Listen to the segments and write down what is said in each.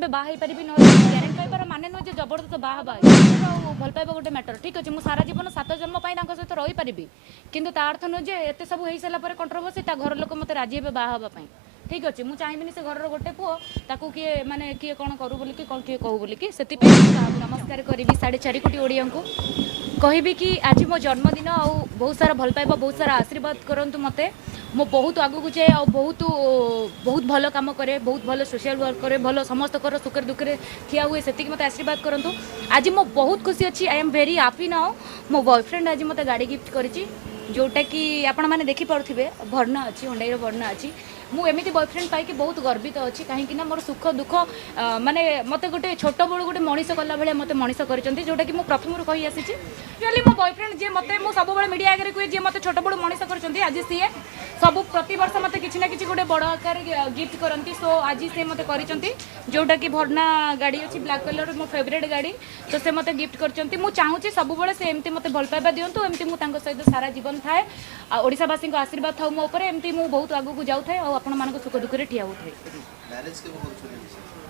केबे बाहा हेई परिबि न ग्यारंटी पाइबार माने न जे जबरदस्त बाहा बा भल पाइबा गोटे मैटर ठीक अछि मु सारा जीवन 7 जन्म पाई तांको सहित रही परिबि किंतु ता अर्थ न जे एते सब हेई सला पर कंट्रोवर्सी ता घर लोक मते राजी हेबे बाहा हबा ठीक अच्छे मुझे चाहिए से घर गोटे पुओ ताकू किए माने किए कौन करू बोली कि कौन किए कहू बोली कि से नमस्कार करी 4.5 कोटी ओडिया को कहबी कि आज मो जन्मदिन आ बहुत सारा भल पाइबा बहुत सारा आशीर्वाद करंतु मते मो बहुत आगू को जाए आ बहुत बहुत भल काम करे बहुत भल सोशल वर्क करे भल समस्त कर सुख दुखे ठिया हुए से मत आशीर्वाद करंतु आज मो बहुत खुशी अच्छी I am very happy now मो बॉयफ्रेंड आज मते गाड़ी गिफ्ट करिछि जोटा कि आपण मैंने देखी पारे भरना अच्छी हुंडई भरना अच्छी मु एमती बॉयफ्रेंड पाई बहुत गर्वित अच्छी कहीं मोर सुख दुख माने मते गोटे छोट बड़ गोटे मनीष कला भाई मते मनीष करछंती जोटा कि मु प्रथम कही आसी एक्चुअली मो बॉयफ्रेंड जे मते मु सब बळे मीडिया आगे कहे जे मते छोट बड़ मनीष करछंती आज सी सब प्रति वर्ष मते किछि ना किछि गोटे बड़ आकार गिफ्ट करंती सो आज से मते करछंती जोटा कि भरना गाड़ी अच्छी ब्लैक कलर मो फेवरेट गाड़ी तो से मते गिफ्ट करछंती मु चाहूची सब बळे से एमती मते भल पाइबा दियंतु एमती मु तांको सहित सारा जीवन थाए ओडिसावासी को आशीर्वाद थाउ मो ऊपर एमती मु बहुत आगु को जाउ थाए आ आपण मानको सुख दुखरे ठिया होथाय मैरिज के बहुत सुनी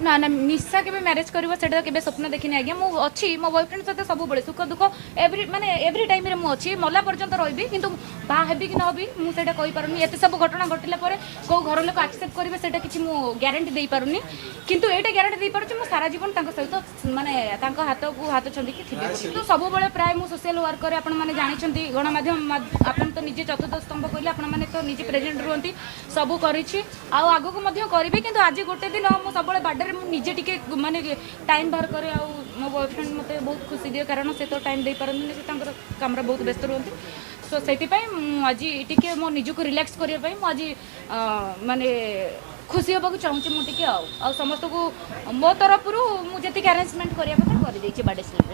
ना ना निशा के मैरिज करबो सेटा के स्वप्न देखिनी आज्ञा मु अच्छी मो बॉयफ्रेंड सहित सब बड़े सुख दुख एवरी माने एवरी टाइम रे मु अच्छी मला पर्यंत रही किंतु बा हेबी कि न हबी मु सेटा कहि पारुनी एते सब घटना घटिला परे को घर लोक एक्सेप्ट करिवे सेटा किछि मु गारंटी देई पारुनी किंतु एटा गारंटी देई पारुछि मु सारा जीवन तांको सहित माने तांको हाथ को हाथ छंदी कि थिबे तो सब बळे प्राय मु सोशल वर्क करे आपण माने जानिछंती गणमाध्यम आपण तो निजे चतुर्थ स्तंभ कहले आपण माने तो निजे प्रेजेंट रहंती सब करिछि आ आगो को मध्य करिवे किंतु आज गोटे दिन मु सब बळे बर्थडे रे निजे टिके माने टाइम बाहर करे आ मो बॉयफ्रेंड मते बहुत खुशी दिए कारण से तो टाइम दे पारन से तांकर कामरा बहुत व्यस्त रहंती सो सेति पई आज टिके मो निजु को रिलैक्स करिया पई मो आज माने खुशी होबा को चाहूची मु टिके आ समस्त को मो तरफ रु मु जति अरेंजमेंट करिया पता कर देछि बर्थडे